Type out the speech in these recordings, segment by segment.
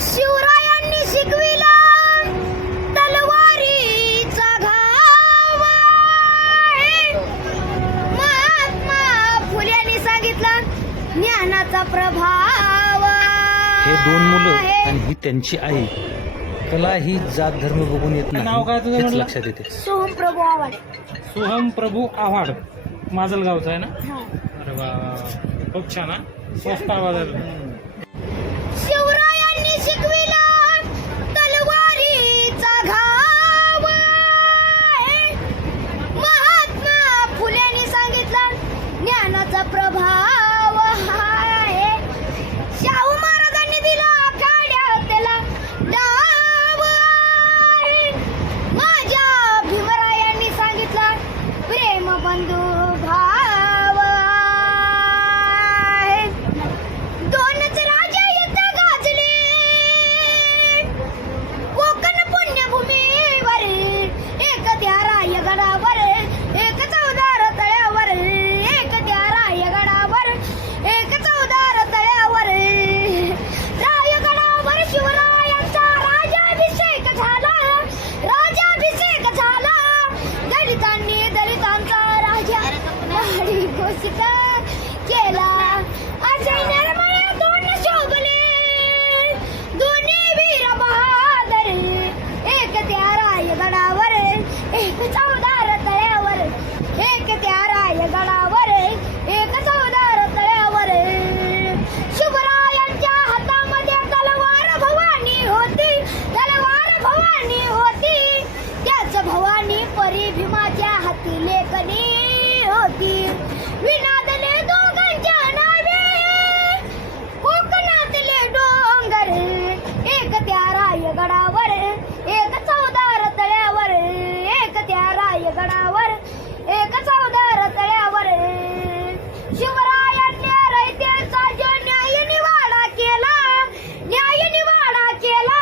शिवरायांनी शिकविला तलवारीचा घाव. महात्मा फुल्यांनी सांगितलं ज्ञानाचा प्रभाव. हे दोन मुलं आणि ही त्यांची आई. कला ही जात धर्म बघून येत नाही. नाव काय तुझं हेच म्हणलं? लक्षात येते. सोहम प्रभू आवाड. सोहम प्रभू आव्हाड माजलगावचा आहे ना. हा. अरे वा वा, वा. खूप छान हा. स्वस्त आवाज आहे. शिवरायांनी शिकविला तलवारीचा घाव. महात्मा फुल्यांनी सांगितलं ज्ञानाचा प्रभाव. शाहू महाराजांनी दिला काड्या त्याला डाव. माझ्या भीमरायांनी सांगितलं प्रेम बंधू भाव. दोनच राजा युद्ध गाजले कोकण पुण्यभूमीवर. एक त्या रायगडावर, एक चौदार तळ्यावर. एक त्या रायगडावर, एक चौदार तळ्यावर. रायगडावर शिवरायांचा राज्याभिषेक झाला. राज्याभिषेक झाला. दलितांनी दलितांचा राजा वाडी घोषित केला. अजय निर्मळ दोन शोभले दोन्ही वीर बहादर. एक त्या रायगडावर, एक चौदार तळ्यावर. एक त्या रायगडावर, एक चौदार तळ्यावर. शिवरायांच्या हातामध्ये तलवार भवानी होती. तलवार भवानी होती. त्याच भवानी परी भीमाच्या हाती लेखनी होती. विनादले दोघांच्या नावे कोकणातले डोंगर. एक त्या रायगडावर, एक चौदार तळ्यावर. एक त्या रायगडावर, एक चौदार तळ्यावर. शिवरायांनी रयतेचा जो न्याय निवाडा केला. न्याय निवाडा केला.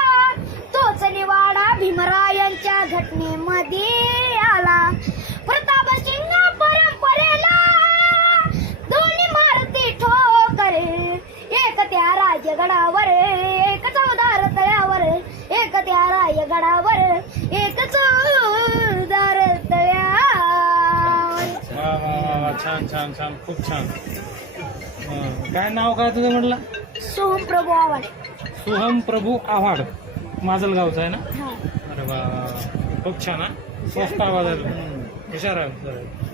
तोच निवाडा भीमरायांच्या घटनेमध्ये आला. प्रताप सिंग परंपरेला दोन्ही मारती ठोकर. एक त्या राजगडावर, एक चौदार तळ्यावर. एक त्या रायगडावर, एक चौदार तळ्यावर. वा वा वा वा, छान छान छान, खूप छान. काय नाव काय तुझं म्हटलं? सोहम प्रभू आवाड. सोहम प्रभू आव्हाड माजलगावचा आहे ना. हा. अरे वा वा, वा. खूप छान हा. स्वस्त आवाज आहे. हुशार आहे.